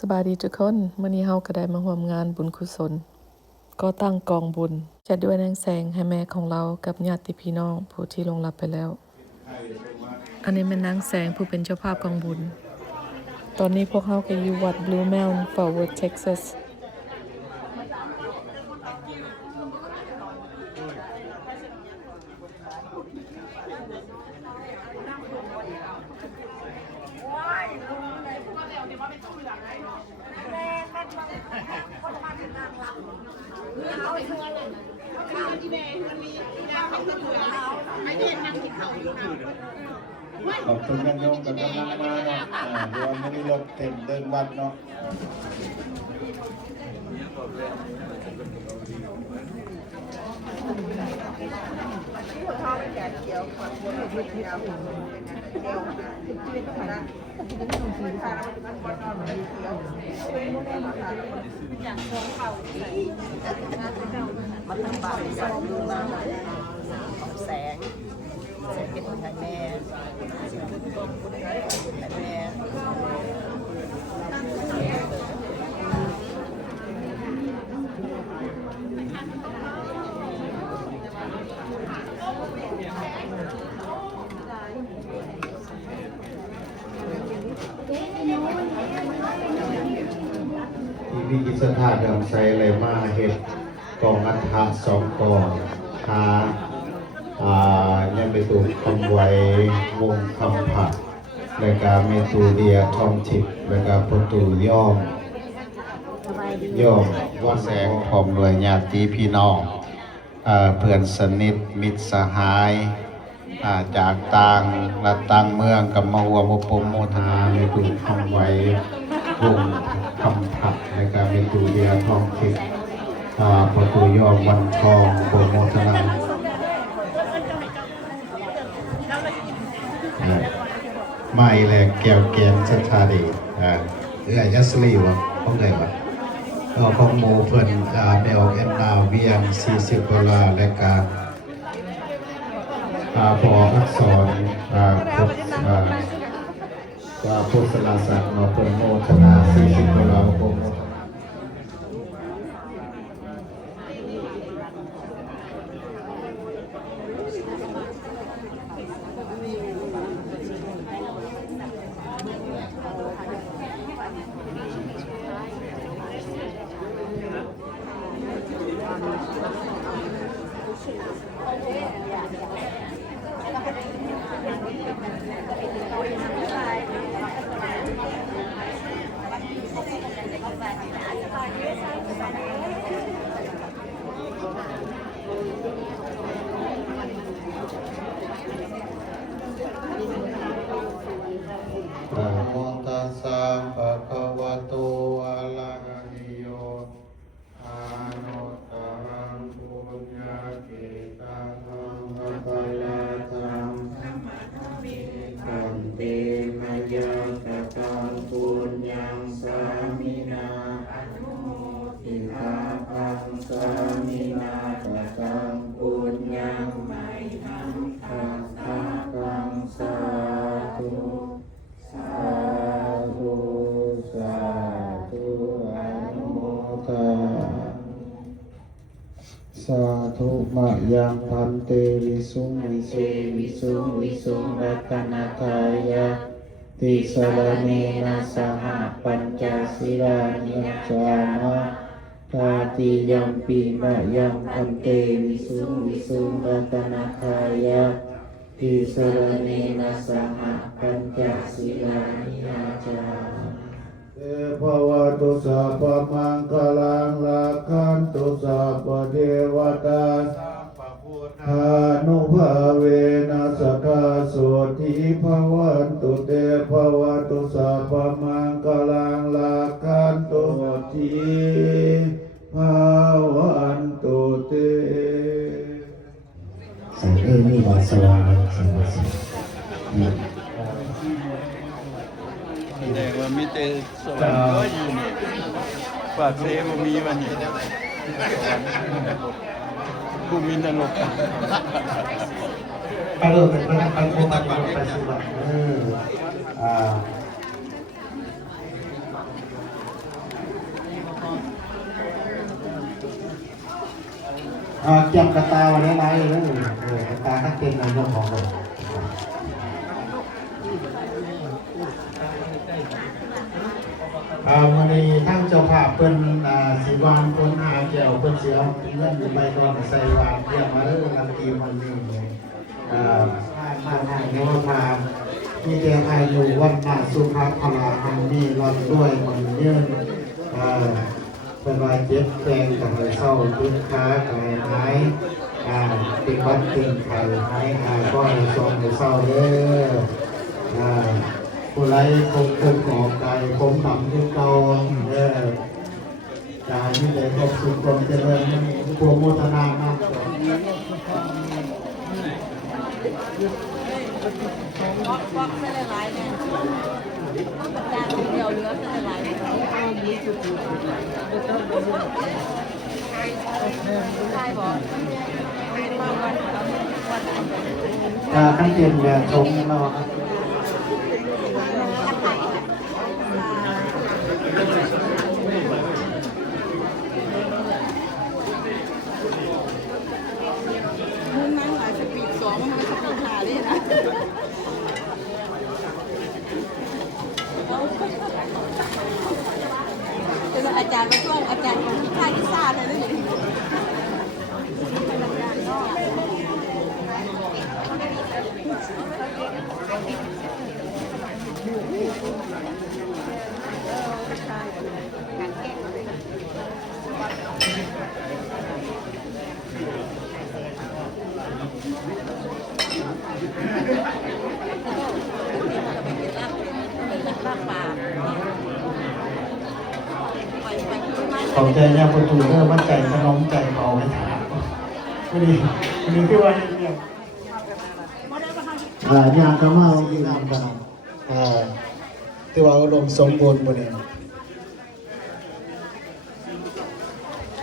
สบายดีทุกคนมื้อนี้เฮาก็ได้มาร่วมงานบุญกุศลก็ตั้งกองบุญจัดด้วยนางแสงให้แม่ของเรากับญาติพี่น้องผู้ที่ลงลับไปแล้วอันนี้แม่นางแสงผู้เป็นเจ้าภาพกองบุญตอนนี้พวกเฮาก็อยู่วัด Blue Mound Forward Texasขอบคุณกันโยมกับกำลังมาเนาะเดี๋ยวไม่ได้รถเต็มเดินวัดเนาะมันต้องบาดสั่นดูมากของแสงเป็นคนไทยแม่สิ่งที่ต้องคนไทยแม่ที่พิจิตรธาตุดำไซเลยมาเห็ดกองอัฐะ2 กองหายังไปตูคำไว้วงคำผักและก็เมตูเดียทองทิพย์และก็ประตูย่อมว่าแสงพร้อมด้วยญาติพี่น้องเพื่อนสนิทมิตรสหายจากต่างและต่างเมืองกับมาหัวมุปโมทนาเมตูคำไว้วงคำผักและก็เมตูเดียทองทิพย์ประตูย่อมวันทองโปรโมทนาไม่แหลกแก้วแกงชัชาดียัสลีวะของไหนวะของโมเพิ่นเบลเอ็นดาวเวียง$40และการพออักษรพุทธลาสัตว์เพิ่นโมทนา$40โปรโมทนะโมตัสสะภะคะวะโตอะระหะโยอะนุตตรังปุญญาเกตังภะคะยะตังขันติมะยังกตังปุญญังสามินาอนุโมทินาภังสามินากตังปุญญังไมหังทัสสะกังสาธุสาธุสาธุอนุโมทนาสาธุมะยังพันเตวิสุงวิสุงรัตนาทายะติสรเนนะสหปัญจศีลานิจามะทาติยัมปีมะยังพันเตวิสุงรัตนาทายะติสรเนนะสหปัญจศีลานิจามะเตภวตุสัพพมังคลังรักขันตุสัพพเทวตาธานุภาเวนัสสกาโสทิภวันตุเตภวตุสัพพมังคลังรักขันตุทิภวันตุเตสังเอ้ยมีวาสวาสังวาสแสดงว่ามีแต่สวรรค์ก็อยู่นี่ฝากเซบ่มีวันนี้ผู้มีนรก ไปเลยไปโคตรไปสุด เกี่ยมกระตาวันนี้ไรเลยกระตาขั้นเป็นนายกของผมวันนี้ทั้งเจ้าภาพเป็นสีวานคนหาเกี่ยวเป็นเสียวเงินอยู่ใบก่อนใส่วานเกี่ยวมาเรื่องลำกีมันนี่มาเยอะมามีแต่อายุวันนาสุภาพลาอันมีรอนด้วยมันเยื่อเป็นว่าเจ็บแปลงกับเศร้าเจ็บขากับหายเป็นวัดเป็นไข่หายก็ให้ทรงให้เศร้าเด้อผู้ไรคงขอบกายคงดำที่เก่าการที่ได้ครบสุขความเจริญพวงโมทนามากกว่าป๊อกไม่ได้หลายเนี่ยจานเดียวเหลือไม่ได้หลายใช่บอกขั้นเตรียมยาชงเนาะมันนั่งหลายสปีด2มันสปีด5เลยนะเป็นอาจารย์มาช่วงอาจารย์ของที่ค่ายที่ซ่าเลยนะนี่เขาใจเนี่ยประตูเริ่มมั่นใจขนมใจเขาไม่ถามวันนี้คือว่าเนี่ยยางกระเมาอีงามกันที่ว่าอุดมสมบูรณ์หมดเลย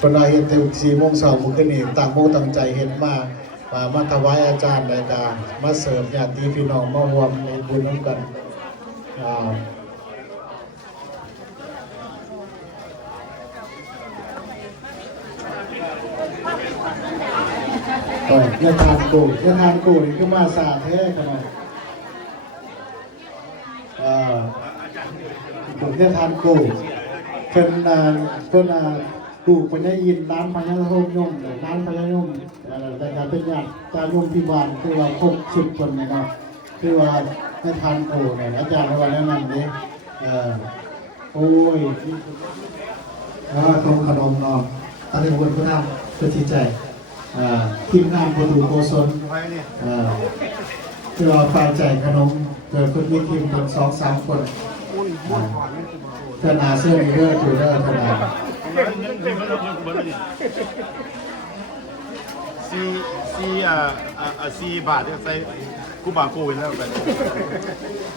คนเราเห็นถึง4 โมงเช้ามื้อคืนนี้ต่างโมตั้งใจเห็นมาถวายอาจารย์รายการมาเสริมญาติพี่น้องมารวมในบุญร่วมกันยาทานกูนี่คือมาสาแท้กันหน่อยผมยาทานกูเป็นกูเป็นได้ยินร้านพญาโฮมยมร้านพญายมแต่การเป็นญาติตายมพิบาลคือว่าครบสุดคนนะครับคือว่าไม่ทานกูเนี่ยอาจารย์ว่าแนะนำดิโอ้ยตรงขนมนอนตอนนี้คนก็ทำเป็นที่ใจทีมงานประตูโกศลคือเราฝ่ายใจขนมเกิดคนมีทีมคน2-3 คนเธอนาเสื้อมีเรื่องถูเรื่องเธอนา4 บาทเนี่ยใส่กูบาโกเป็นแล้วแบบ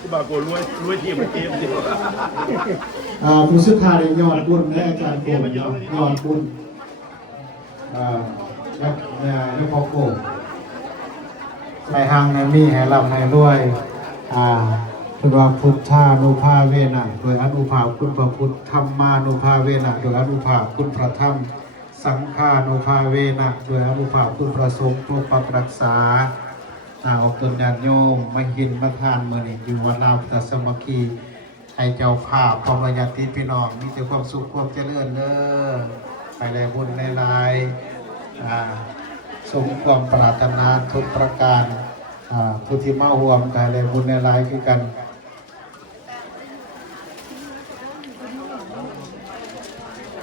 กูบาโกรวยทีมเกมดิผู้สุดท้ายยอดบุญและอาจารย์โกยอดบุญแล้วพอโกในห้างนั้นมีให้รับให้รวยคือว่าพุทธานุภาเวนะโดยอนุภาพคุณพระพุทธธรรมานุภาเวนะโดยอนุภาพคุณพระธรรมสังฆานุภาเวนะโดยอนุภาพคุณพระสงฆ์ปกปักรักษาออกตนญาติโยมมาหินมาทานเมื่อนี้อยู่วัดลาวพุทธสมัคคีให้เจ้าภาพพร้อมญาติพี่น้องมีแต่ความสุขความเจริญเด้อไปเลยบุญในลายสมความปรารถนาทุกประการผู้ที่มาห่วมกันเลยบุญในลายคือกัน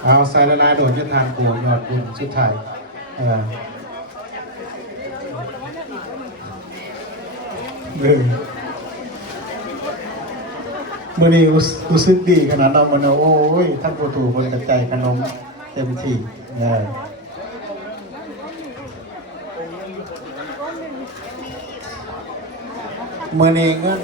เอาใส่ละลายโดดจะทานโกยอดบุญสุดท้ายมื่อนี้รู้สึกดีขนาดเรามันโอ้ยท่านประตูบริกรใจขนมเต็มที่เมื่อนี้เงิน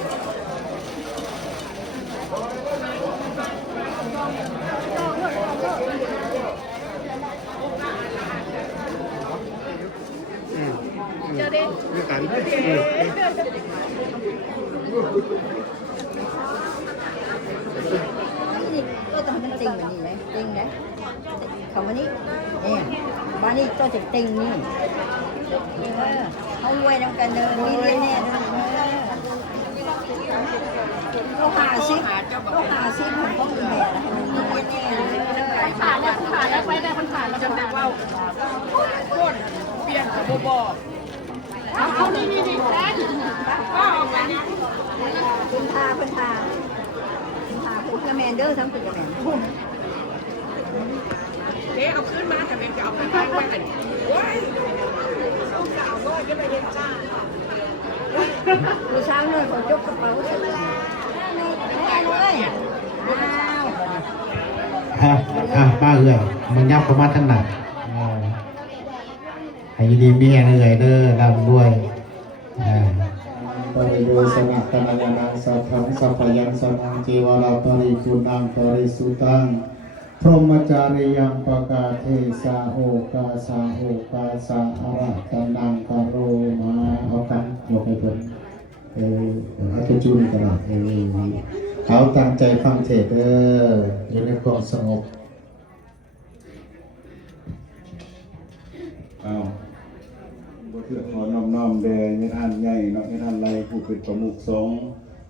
เจอดิกันก็ต้อง มันติ่งแบบนี้ไหมติ่งนะเขามานี่เนี่ยบ้านนี้ก็จะติ่งนี่เขารวยน้ำกันเดินนี่เลยเนี่ยเขาหาซิผมก็มีแบบเนี่ยผ่านแล้วไปได้คนผ่านแล้วจะได้ว่าคนเปลี่ยนกับโบเอานี่แซนก็ออกมาเนี่ยคุณทาเพื่อนแมนเดอร์ทั้งคุณแมนเดี๋ยวเอาขึ้นมาแต่เป็นจะเอาไปไว้กันว้ายสาวก็จะไปเรียนจ้าดูเช้าหน่อยผมยกกระเป๋าเสร็จแล้วแม่เลยป้าเอื้อยมันยับเข้ามาทั้งหนักให้ดีมีแรงเอื้อยเด้อร่ำรวยปริโยสนะตนะยานังสัพพังสัพพยัญชนะจีวราปริปุณังปริสุตังพรหมจาริยังปกาเทสาโอกาสาโอกาสาอรัตนังกโรมาเอากันยกให้เพิ่นเอาไปจุนกันนะเขาตั้งใจฟังเทศเด้ออยู่ในความสงบเอาบ่เถื่อขอน้อมแด่ในท่านใหญ่เนาะในท่านไรผู้เป็นประมุขสงฆ์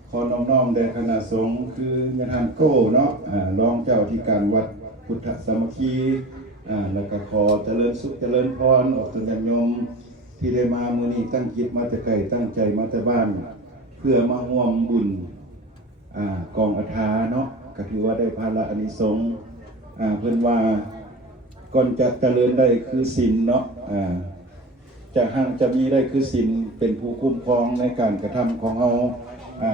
ขอน้อมแด่คณะสงฆ์คือในท่านโก้เนาะรองเจ้าที่การวัดพุทธสามัคคีแล้วก็ขอเจริญสุขเจริญพรออกถึงญาติโยมที่ได้มามื้อนี้ตั้งจิตมาแต่ไกลตั้งใจมาแต่บ้านเพื่อมาร่วมบุญกองอาทาเนาะก็ถือว่าได้ภาระอานิสงส์เพิ่นว่าก่อนจะเจริญได้คือศีลเนาะจะห่างจะมีได้คือศีลเป็นผู้คุ้มครองในการกระทำของเฮา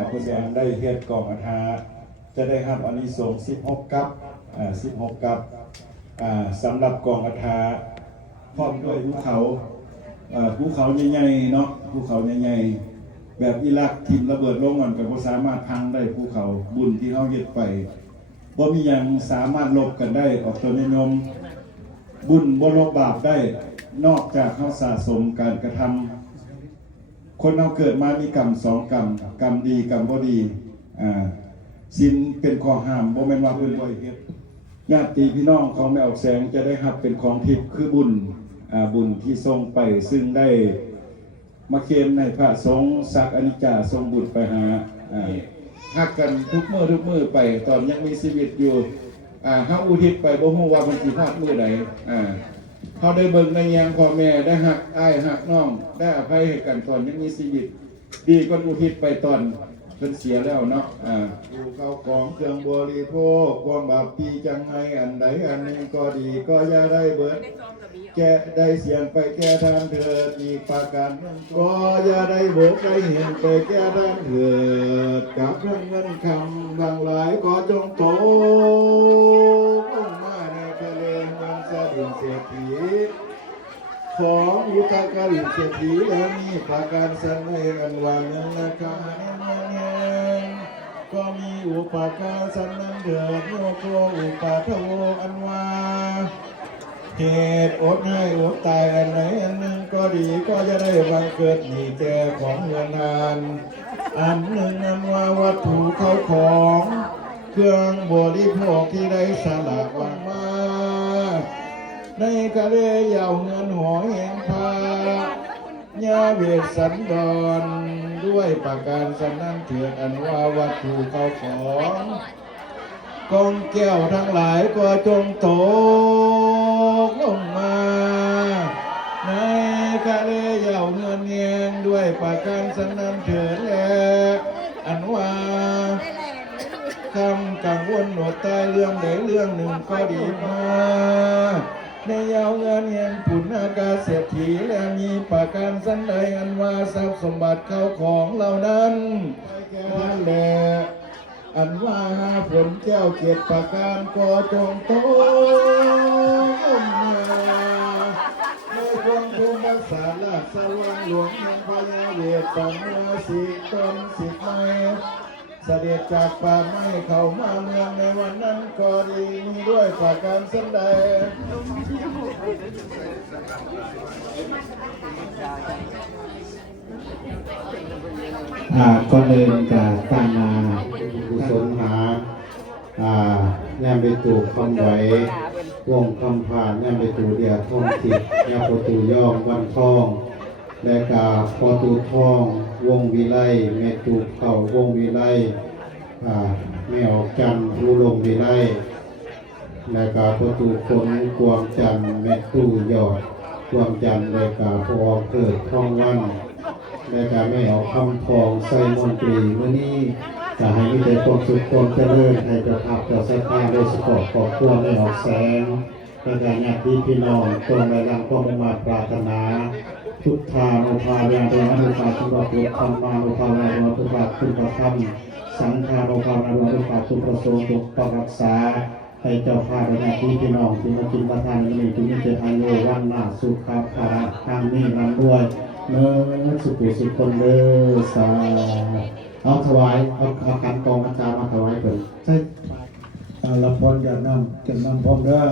ผู้ที่ได้เฮ็ดกองอาทาจะได้รับอานิสงส์16กับ16กับสำหรับกองอาทาพร้อมด้วยภูเขาใหญ่ๆเนาะภูเขาใหญ่ๆแบบอิรักทิ่มระเบิดลงมันก็บ่สามารถพังได้ภูเขาบุญที่เฮาเฮ็ดไปบ่มีหยังสามารถลบกันได้ออกตัวนิยมบุญบ่ลบบาปได้นอกจากเฮาสะสมการกระทำคนเราเกิดมามีกรรม2กรรมกรรมดีกรรมบ่ดีศีลเป็นข้อห้ามบ่แม่นว่าเพิ่นบ่เฮ็ดญาติพี่น้องของแม่ออกแสงจะได้รับเป็นของทิพย์คือบุญที่ส่งไปซึ่งได้มาเคียนในพระสงฆ์สักอนิจจาทรงบุญไปหาฮักกันทุกมื้อไปตอนยังมีชีวิตอยู่เฮาอุทิศไปบ่ฮู้ว่ามันสิพลาดมื้อใดเฮาได้เบิ่งในแยงพ่อแม่ได้ฮักอ้ายฮักน้องได้อภัยให้กันตอนยังมีชีวิตดีกว่าอุทิศไปตอนเพิ่นเสียแล้วเนาะอยู่เข้าของเครื่องบริโภคความบาปปีจังไงอันใดอันหนึ่งก็ดีก็อย่าได้เบิดแก่ได้เสียงไปแก่ทานเถิดอีกประการก็อย่าได้โบกได้เห็นไปแก่ทานเถิดกับเรื่องเงินคำบางหลายก็จงโตลงมาในทะเลเงินสะดุ้งเศรษฐีของอุตกริเศรษฐีแล้วมีประการสันในอันว่าเงินราคาในเมืองก็มีอุปการสันนั้นเถิดโยโกอุปาทโวอันว่าเหตุอดให้อดตายอันไหนอันหนึ่งก็ดีก็จะได้บังเกิดมีแก่ของเงินนานอันหนึ่งนั้นว่าวัตถุเขาของเครื่องบริโภคที่ได้สละวันมาในกะเลยาวเงินหอแห่งพายาเวสสันดรด้วยประการสนั้นเถิดอันว่าวัตถุเขาของกองแก้วทั้งหลายก็จงตกลงมาในกะเลยาวเงินเงียงด้วยประการสนั้นเถิดแลอันว่าคำกังวลหนวดตายเรื่องใดเรื่องหนึ่งก็ดีมาในยาวเงินเงียงผุนอากาศเศรษฐีและมีประการสันใดอันว่าทรัพย์สมบัติเข้าของเหล่านั้นนั่นแหละอันว่าฝนแก้วเกียรติประการก็จงโตมาในความภูมิรักษาลาสว่างหลวงเมืองพญาเวทปังเมื่อสิต้นสิไม้เสด็จจากป่าไม้เข้ามาเมืองในวันนั้นก็ดีมีด้วยประการสันใดก่อนเดินกับตั้งมากุศลหา ย่ามไปตู่คำไหววงคำผ่านย่ามไปตู่เดียท่องทิพย์ย่ามประตูย่อมวันทองและกาพอตูทองวงวิไลแม่ตูเข่าวงวิไลแม่ออกจันทร์ผู้ลงวิไลและกาประตูคนกวางจันทร์แม่ตู้ยอดกวางจันทร์และกาพอออกเกิดท่องวันและกาแม่ออกคำทองใส่มนตรีเมื่อนี้จะให้มีแต่ความสุขความเจริญให้ประทับต่อสายตาโดยสปอร์ตขอบคุณไม่ออกแสงและการญาติพี่น้องตรงในรังความมาปรารถนาทุกทานุภาเวนะอนุภาสุภาพุทธธรรมานุภาเวนะอนุภาคุณพระธรรมสังฆานุภาเวนะอนุภาคุณพระสงฆ์ปกปักรักษาให้เจ้าภาพญาติพี่น้องที่มากินประทานนี้ทุกท่านจะอายุวันหน้าสุขภาระทางนี้นำด้วยเนื้อสุขุสุขคนเด้อสาเอาถวายเอาขันกองอาจารย์มาถวายเพิ่นใช่รับพรจากน้ำจากน้ำพร้อมเด้อ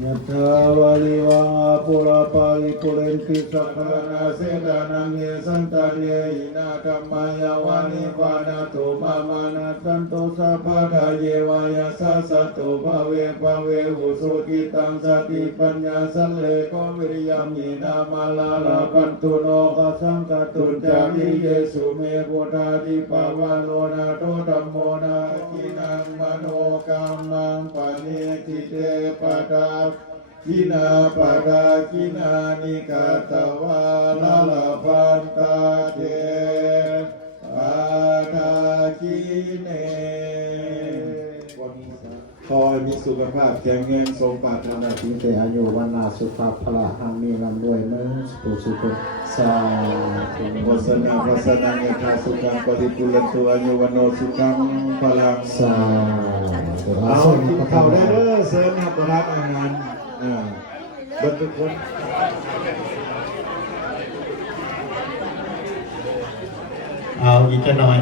ยะถาวาลิวะปุราปาริปุเรนติสัพพะนาเสดานังเยสันตาเยหินาคัมมายาวานิวานาตุมามานาตันโตสัพพะทาเยวายาสัสสะตุภะเวภะเวหุสุกิตังสติปัญญาสัลเลโกวิริยามินามาลาลาปันตุโนกัสสังกตุจาริเยสุเมพุทธาทิปาวาโลนาโตธัมโมนาคินังมโนกัมมังปะเนติเตปะตากินาปะดากินานิกาตวาลาลาพันตาเตปะดากิเนขอให้มีสุขภาพแข็งแรงสมปรารถนาถึงแต่อายุวันนาสุขภาพพละหังมีลำรวยเมืองสุขสุขสาธุวัสนาวัสนาเนธาสุขังปฏิปุลตัวอายุวันโนสุขังพลังสาธุเอาที่เข้าได้เด้อเสริมนับประทานอาหารบรรทุกคนเอาอีกจะหน่อย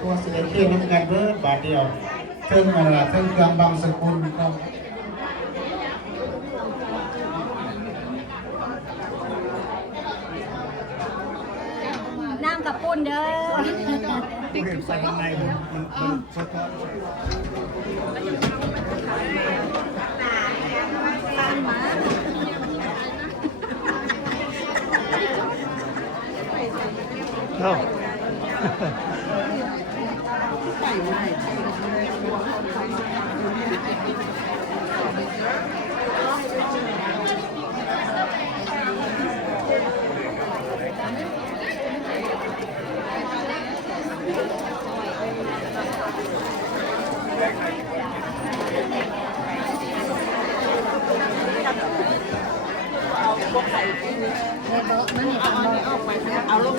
ตัวเสียเที่ยวน้ำกันเบิดบาทเดียวเครื่องอะไรเครื่องกลางบางสกุลครับน้ำกับปุ้นเด้อติ๊กใส่ข้างในมันสะท้อนตามมาเอ้าเอาลง